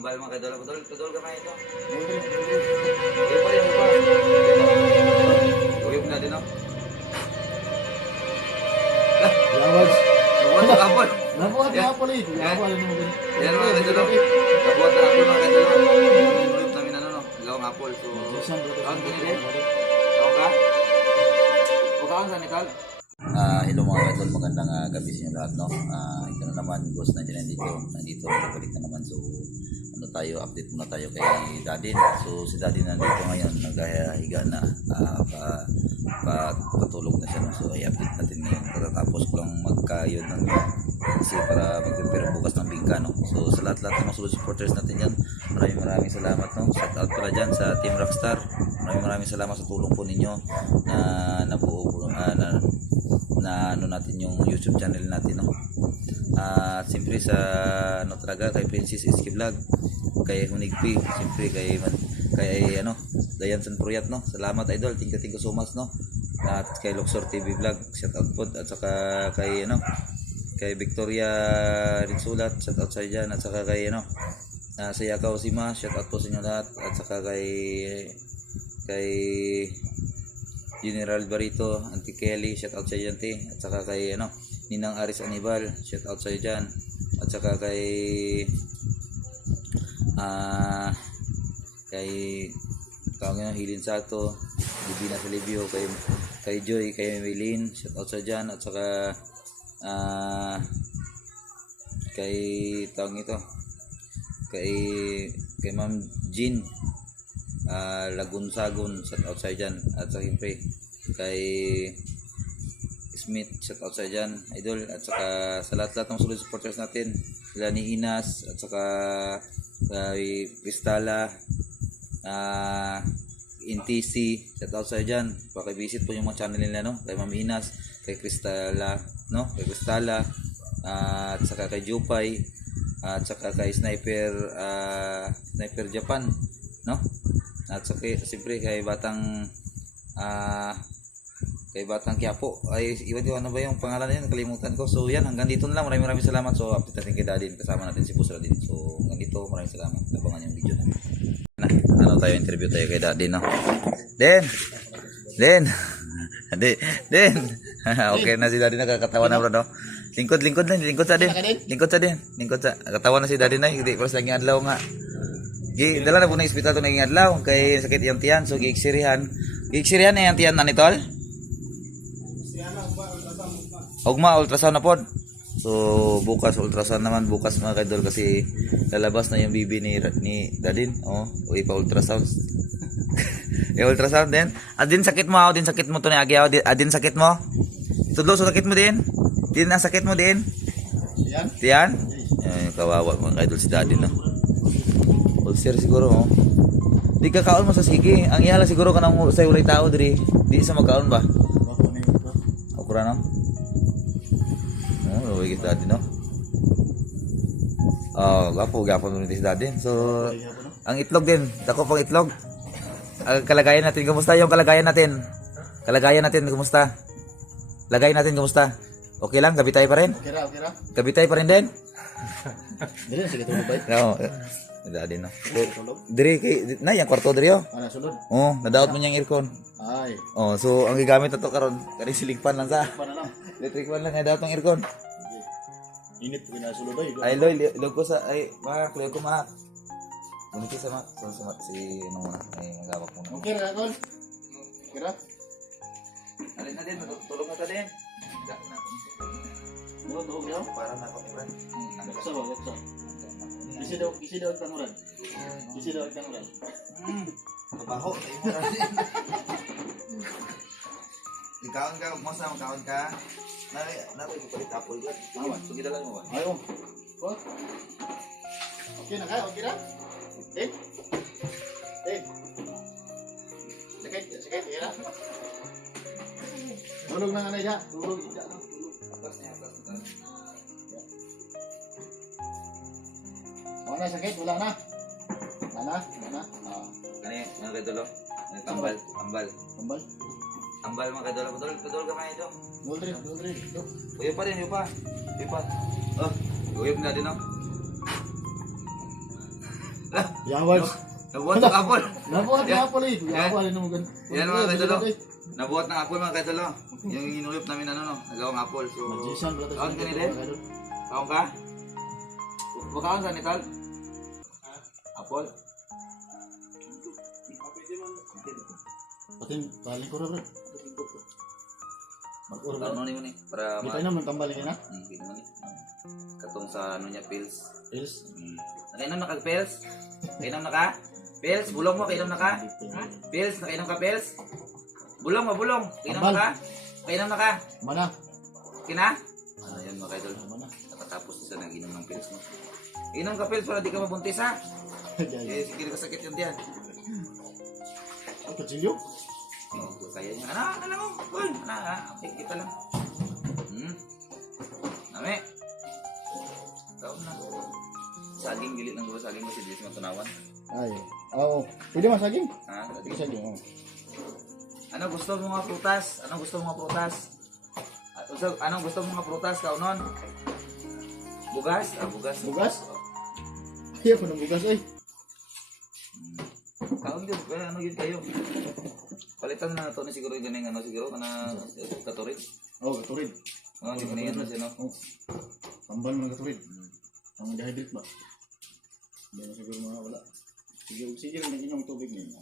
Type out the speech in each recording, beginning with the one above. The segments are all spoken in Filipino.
Tambal mga kadol, kadol ka ito. Uyog na din, no? Lawas. Nabuhat na kapon. Nabuhat na kapon eh. Nabuhat na kapon. Yan mga kadol, nabuhat na kapon mga kadol. Uyog namin no? Gawang apple. So, kaon ka nila? Kaon ka? O kaon sa Nicol? Hello mga kadol, magandang gabi sa inyo lahat, no? Ito na naman, Ghost 99 nandito, balik na naman. So, tayo, update muna tayo kay Dadin. So si Dadin nandito ngayon, naghihiga na, patulog na siya, no? So i-update natin ngayon, pagkatapos ko lang magkayod ng kasi para mag-prepare bukas ng bingka, no? So sa lahat ng mga solid supporters natin yan, maraming salamat, no? Shout out pala dyan sa Team Rockstar, maraming salamat sa tulong po ninyo na nabuo po, na ano natin yung YouTube channel natin, no? At siyempre sa ano talaga kay Princess SK Vlog, kay Hunigpi, siyempre kay Dayan San Puruyat, no? Salamat idol, thank you so much, no? At kay Luxor TV Vlog, shout out po, at saka kay kay Victoria Rinsulat, shout out sa diyan, at saka kay sa Yakaw Sima, shout out po sa inyo lahat, at saka kay General Barito, Auntie Kelly, shout out sa iyo dyan, at saka kay Ninang Aris Anibal, shout out sa iyo dyan, at saka kay Hilin Sato, Divina Salibio, kay Joy, kay Melin, shout out sa dyan, at saka kay kay Ma'am Jean Lagunsagon, shout out sa dyan, at siyempre kay Smith, shout out sa dyan idol, at saka sa lahat ng solid supporters natin, sila ni Inas, at saka kay Cristala, NTC, shout out sa dyan, pakivisit po yung mga channel nila, no? Kay Ma'am Inas, kay Cristala, no? Kay Cristala, at saka kay Jupay, at saka kay Sniper Japan, no? At saka siyempre kay Batang Quiapo, ay iwan ba yung pangalan niya, nakalimutan ko. So yan, hanggang dito na lang, maraming salamat. So update natin kay Dadin, kasama natin si Boss Radin. So hanggang dito, maraming salamat, abangan yung video na interview tayo kay Dadin, no? Den okay na si Dadin, nakakatawa na bro, no? Lingkod sa din, katawa na si Dadin na, hindi ko lagi adlaw nga. Dala na po ng hospital ito naging adlaw kay sakit yung tiyan, so giiksirihan na yung tiyan na nitol. Ugma ultrasound na pod. So bukas ultrasound naman bukas mga kaidol, kasi lalabas na yung bibi ni Dadin. O ipa ultrasound. Ultrasound din. Adin sakit mo, to ni Agyaw. Adin sakit mo. Tudlo so sakit mo din. Din ang sakit mo din. Tiyan. Kawawa mga kaidol si Dadin, no. Ulcer siguro, oh. Di ka kaon mo sa sige. Ang ihala siguro ka nang sa ulay tao diri. Di sa magkaon ba? Okra no? Oh, wagi Dadin, no. Oh, gapo mo si Dadin. So, ang itlog din, dako pang itlog. Ang kalagayan natin, kumusta yung kalagayan natin? Kumusta? Lagay natin, kumusta? Okay lang, gabitay pa rin? Okay ra. Gabitay pa rin din? Dili sige tulog bay. No. Dadin, no. Diri kay na yang kwarto diri, oh. Ana sulod. Oh, nadaot man yang aircon. Ay. Oh, so ang gigamit nato karon kani siling fan lang sa. Pana lang. Electric fan lang nadaot ang aircon. Init ko na sulod bay. Ay loy, log ko sa ay mak, loy ko mak. Buniti sa mak, so si ano muna, ay magawak muna. Okay ra kon. Okay ra. Alin na din, tulog na ta din. Tulog yo. Para na ko ibran. Sa. Isi daw tanguran. Kabaho, ay mo ra din. Ikaon ka, masa makaon ka. Na ko palit apple gan. Awan, so gidala mo ba? Ayo. Ko. Okay na kaya, okay ra? Eh. Sakit, ya. Tulog na nga na, tulog. Atas niya. Wala sakit, wala na. Kani, mga kadolo. Tambal. Tambal mga kadolo. Kadolo ka kayo ito. Dulri. Uyo pa. Oh, uyog na din, no? Yawal. Nabuhat ng apple. Nabuhat ng apple eh. Yawal yun naman. Yan mga kaidol. Nabuhat ng apple mga kaidol. Yung inulip namin nagawang apple. So, Magician bro. kaon ka ni din? Kaon ka? Makaon sa nital? Apple? Pati paling ko bro. Mag-uro bro. Ano ni mo ni? Para Kita naman tambalik na. Kita mo ni. Katong sa ano niya, pills. Pills. Nakainom na ka, pills? Nakainom na ka? Pills, bulong mo, kainom na ka? Pills, nakainom ka, pills? Bulong mo, bulong. Kainom na ka? Kainom na ka? Mana? Kina? Ayan mga kaidol. Mana? Nakatapos na siya nag-inom ng pills mo. Inom ka pills para di ka mabuntis ha? Eh, sige ka sakit yung diyan. Ang kutsilyo? Oh, kaya niya. Ano lang mo? Uy, okay, kita lang. Nami. Taon na. Saging, gilit ng gula saging kasi di sa matunawan. Ay. Oo. Pwede masaging? Ha? Pwede saging. Oo. Ano gusto mo mga prutas? Anong gusto mo mga prutas? Anong gusto mo mga prutas? Kaunon? Bugas? Bugas. Bugas? Ayaw ko ng bugas ay. Kaon yun. Kaya ano yun kayo? Palitan na ito ni siguro yung ganing ano siguro na katurid. Oo, katurid. Hindi ko na yan kasi no? Tambal mo ng katurid. Ang dehydrate ba? Hindi na siguro mga wala. Sige lang nag-inom tubig niya.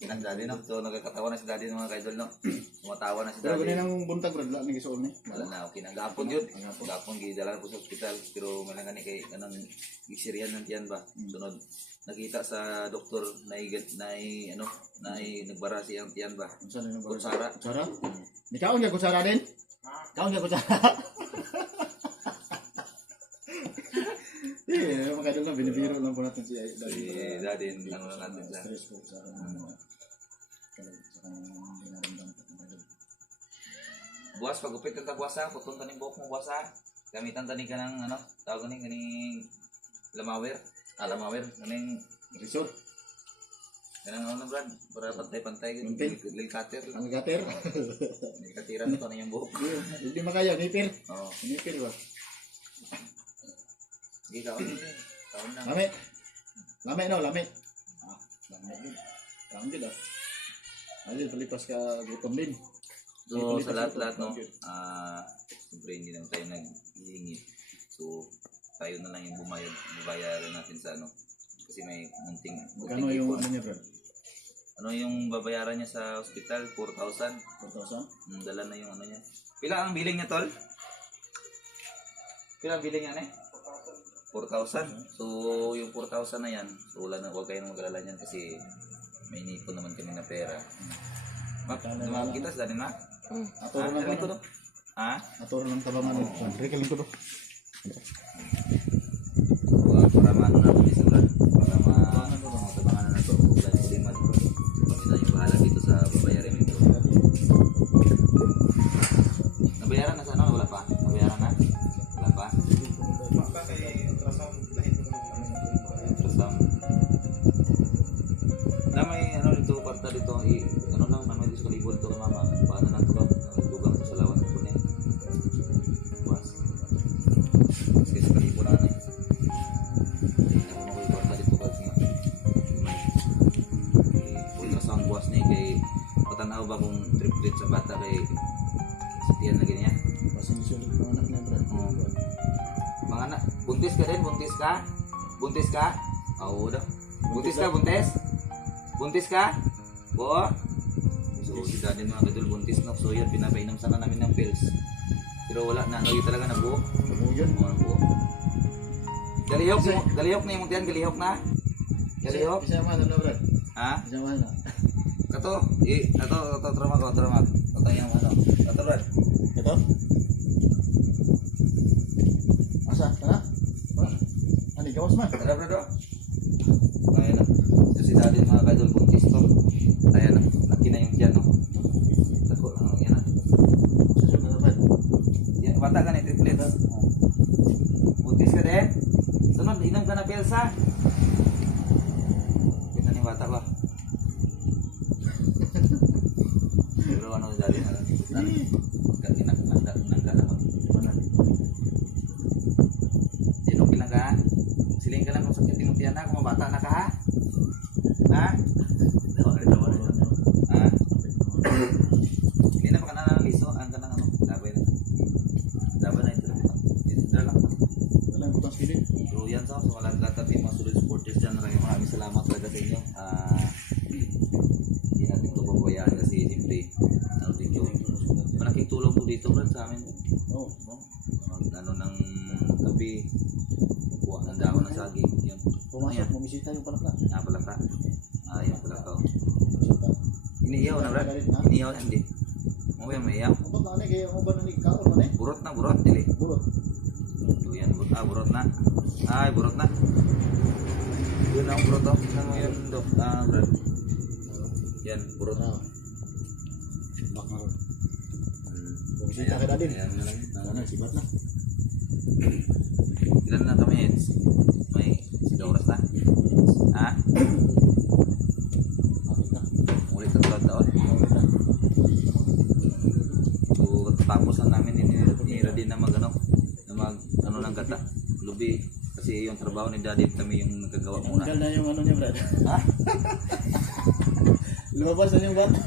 Kinang daddy no? So nagkakatawa na si daddy ng mga kaidol no? Tumatawa na si Pero daddy. ganyan ang buntag bro, wala nang gisuon ni. Wala na, okay na. Gapon yun. Gapon, gidala na po sa ospital. Pero may lang gani kay kanang gisiryan ng tiyan ba? Sunod. Nakita sa doktor na nagbara siyang tiyan ba? Unsa na ba? Kutsara. Kutsara? Ni kaon nga kutsara din? Kaon nga kutsara. Eh, makadol na binibiro lang po natin si Si daddy, ano lang natin siya. stress po sa Buwas, pagupit ka buwas ha. Putong ka ng buhok mo buwas ha. Gamitan tani ka ng tawag ganing lamawer. Lamawer. Ganing resort. ganang ano Brad. Para pantay-pantay. Pantay. Lil cutter. Ang gater. May katiran ito na yung buhok. Hindi makaya, nipir. Oo. Nipir ba? Sige, kaon din. Kaon lang. Lami. Lami no, lami. Lami din. Kaon din ah. Ayun, palipas ka gutom din. So, sa lahat-lahat, no, siyempre hindi naman tayo nag-iingi. So, tayo na lang yung babayaran natin sa kasi may munting Magkano yung ano niya, bro? Ano yung babayaran niya sa ospital? 4,000. 4,000? Dala na yung niya. Pila ang billing niya, tol? Pila ang billing niya, 4,000. So, yung 4,000 na yan, so huwag kayong mag-alala niyan kasi may inipon naman kami na pera. Dumawag kita sa danin, ma? Aturo lang ko ko. Ha? Aturo lang tabangan mo. Sandre ka lang ko. Para maano na po siguro. Para matabangan na ito. Kung si Mat, sila yung bahala dito sa babayaran nito. Nabayaran na sa Wala pa? Nabayaran na? Wala pa? Trasam. Na may dito, kwarta dito. Namay dito sa libon ito kay mama. Paano na ito ba? Lugang ito sa lawan ito niya. Buwas. Kasi sa kalibon na ako yung kwarta dito kasi nga. Ultrasound buwas niya kay patanaw ba kung triplet sa bata kay sitiyan na ganyan. Pasing-sulit mga anak niya, bro. Mga anak, buntis ka din? Buntis ka? Buntis ka? Oo daw. Buntis ka? Buntis? Buntis ka? Oo? So si daddy mga kadul buntis no. So yun, pinapainom sana namin ng pills. Pero wala na, yun talaga nabuo. Kamuyon. Nabuo. Galihok na yung mutihan, galihok na. Galihok? Bisa man na, bro. Ha? Bisa man na. Kato, tramak. Kato yung Kato, Brad. Ito? Asa? Tara? Ani, gawas man. Tara, Brad. Ayan na. So si daddy mga kadul buntis to. Ayan na. Laki na yung tiyan, no? Tako lang, yan na. Susunod na, bro. Yan, bata ka na, triplet. Buntis ka din? Sunod, inom ka na pills, ha? Kita ni bata ba? Pero ano, daddy na lang. Nangka naman. Inom ka lang ka. Siling ka lang kung sakit yung tiyan, ha? bata na ka ha? Ha? Ha? Hindi na maka nanaliso. Ang kanang ano? Labay na. Labay na ito. Ito na lang. Walang butang skillet. So yan sa mga lahat ng mga solid supporters dyan. Maraming salamat talaga sa inyo. Hindi natin ito babayaan kasi siyempre dito. Malaking tulong po dito Brad sa amin. Oo. Ano ng gabi. Kuha ng dahon ng saging. Yun. Pumasok, bumisita yung palaka. Napalaka. Yung palaka. Bumisita. Iniiyaw na Brad. Ha? Iniiyaw na hindi. Mo yung maiyaw. Ang ba na kaya mo ba na ni kaon man eh? Burot na burot. Dili. Bulot. So yan. Burot na. Ay burot na. Yun ang burot oh. Saan mo yun Dok? Brad. Yan. Burot. Ah. Bakal. Bumisita ka dadin. Ayan na lang. Ano, sibat na. Ilan na kami Eds? May sige oras na. Ha? Bakit na? Ulit ang taon. Bakit na? So tapos lang namin nira din na mag ano ng gata. Lubi. Kasi yung trabaho ni Daddy kami yung nagagawa muna. Tanggal na yung ano niya, Brad. Ha? Lumabas na yung bata.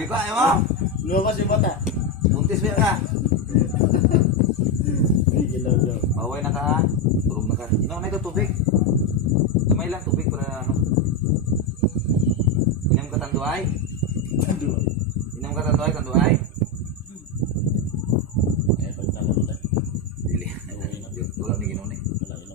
Ikaw ayaw mo? Lumabas yung bata. Buntis ba ka? Ay, gilaw daw. Baway na ka ha? Turog na ka. Inom na ito tubig. Kamay lang tubig para ano. Inom ka tanduay? Aduh. Inom ka tanduay? Eh, palitan na bata. Dili. Wala ni ginon eh. Wala, wala.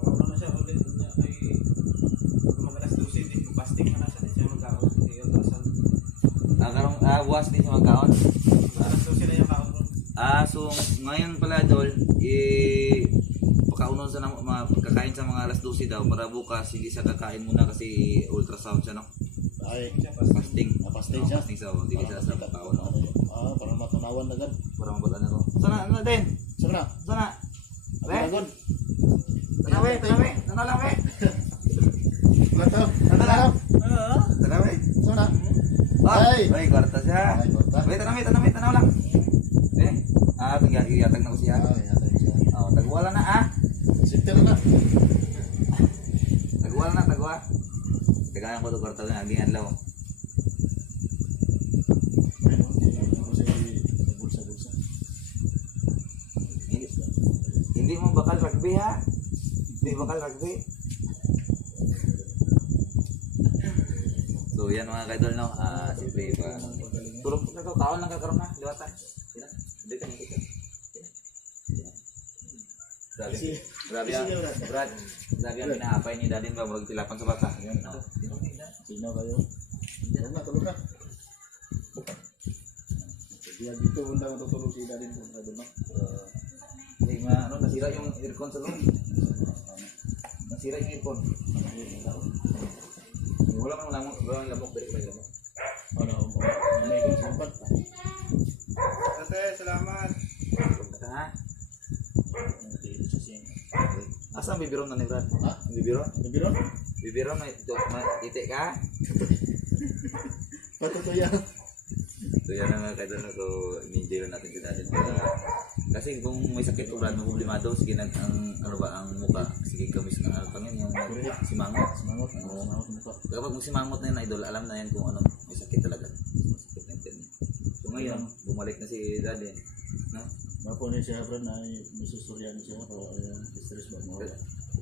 Ano na siya ulit niya kay magalas 12 din fasting na siya di siya magkaon di ultrasound. Karong buwas din sa magkaon. Magalas 12 na yung kaon ron. So ngayon pala Dol, pakaunon sa kakain sa mga alas 12 daw para bukas hindi siya kakain muna kasi ultrasound siya no. Ay, Fasting. napasting siya. Fasting siya. Hindi siya sa magkaon no. Para matunawan na gan. Para mabatan ako. Sana ano din? Sana. Sana. We. Agad. Tanawe. Tanaw we. Lataw. Tanaw. Tanawe. Sana. Ay, kwarta siya. Ay, kwarta. We, tanaw lang. Iyatag na ko siya. Ay, atay siya. Tagwala na Sipter na. Tagwa. Tagayan ko to kwarta na agingan law. Ayun, ako si bulsa-bulsa. Hindi mo bakal rugby ha. Hindi bakal rugby. So yan mga kaidol no. Siyempre pa. Tulong po ka kaon lang kakaroon na. Liwatan. Sina. Hindi ka nito. Grabe. Grabe ang Brad. Grabe ang pinahapay ni Dadin ba murag tilapan sa bata. Yan. Sino kayo? Tulog na. Diyan dito wala matutulog si Dadin po na doon. Nasira yung aircon sa loob. Nasira yung aircon. Wala kang lamok, pero may lamok. Ano, may kang sempat. Ate, salamat. Ha? Ha? Asa ang bibiron na ni Brad? Ha? Ang bibiron? Nabiron? Bibiron na itik ka? Patutuyan. So yan ang mga kaidol na so in-enjoy lang natin si Dadin. Kasi kung may sakit ko Brad, problemado, sige ang mukha, sige kamis ng alpangin, yung simangot. Semangat. Semangat mukha. Kapag magsimangot na yun idol, alam na yan kung ano, may sakit talaga. Sakit na yun. So ngayon, bumalik na si Dadin. No? Bapo ni siya Brad ay misusurian siya o stress ba mo.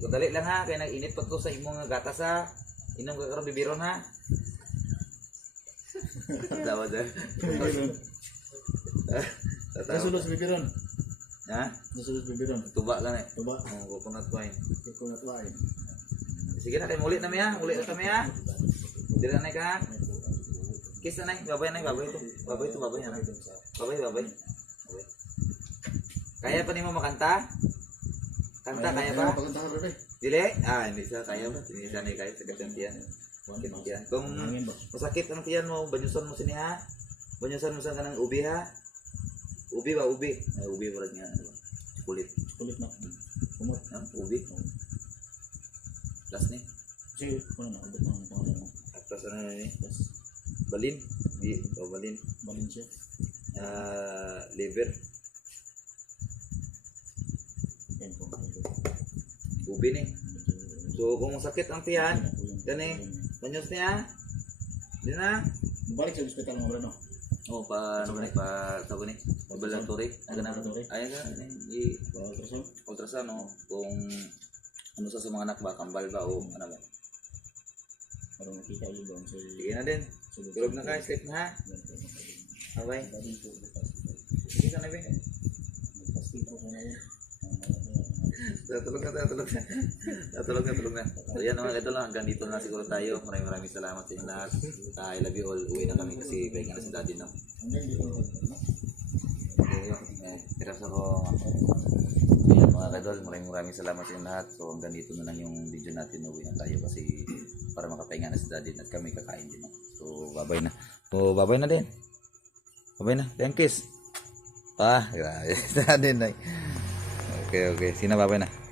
So dali lang ha, kaya nag-init pa to sa imong gatas ha. Inom ka karon bibiron ha. Tawa dyan. Bibiron. Tatawa. Nasulod sa bibiron. Ha? Nasulod sa bibiron. Tuba ka na eh. Tuba. Coconut wine. Coconut wine. Sige na kayo, ulit na mi ha. Ulit na kami ha. Dili na ka ha. Kiss na na. Babay na. Babay ito. Babay na. Babay. Kaya pa ni mo makanta? Kanta, kaya ba? Pagkanta ka Brad. Dili? Hindi siya kaya ba? Hindi siya na kaya sa katantiyan. Kung Hangin ba? masakit ang tiyan mo, banyusan mo sini ha. Banyusan mo sa kanang ubi ha. Ubi ba? Ubi. Ay, ubi mo rin nga. Kulit. Kulit na. Kumot. Ubi. Last ni. Sige, wala na. Ubot na. Atas ano ni? Tapos, Balin. Di. Balin. balin siya. Liver. Yan po. Bini. So kung sakit ang tiyan, gani, banyos niya. Di na. Balik sa ospital mga brano. Oh, ano ba ni pa tawag ni? Laboratory. Laboratory. Ay nga i Ultrasound. ultrasound no kung ano sa mga anak ba kambal ba o ano ba. Para makita yun doon sa Sige na din. Tulog na ka, sleep na ha. Bye. Sige ka na be. Pasting po ko ngayon. Tulog na. So yan mga idol, hanggang dito na siguro tayo. Maraming salamat sa inyo lahat. I love you all. Uwi na kami kasi pahinga na si daddy no. Hanggang dito no? Piras ako. Yan mga idol, maraming salamat sa inyo lahat. So hanggang dito na lang yung video natin. Uwi na tayo kasi para makapahinga na si daddy at kami kakain din no. So bye-bye na. So bye-bye na din. Bye-bye na. Thank kiss. Grabe. Sa din. Okay. Sino bye-bye na?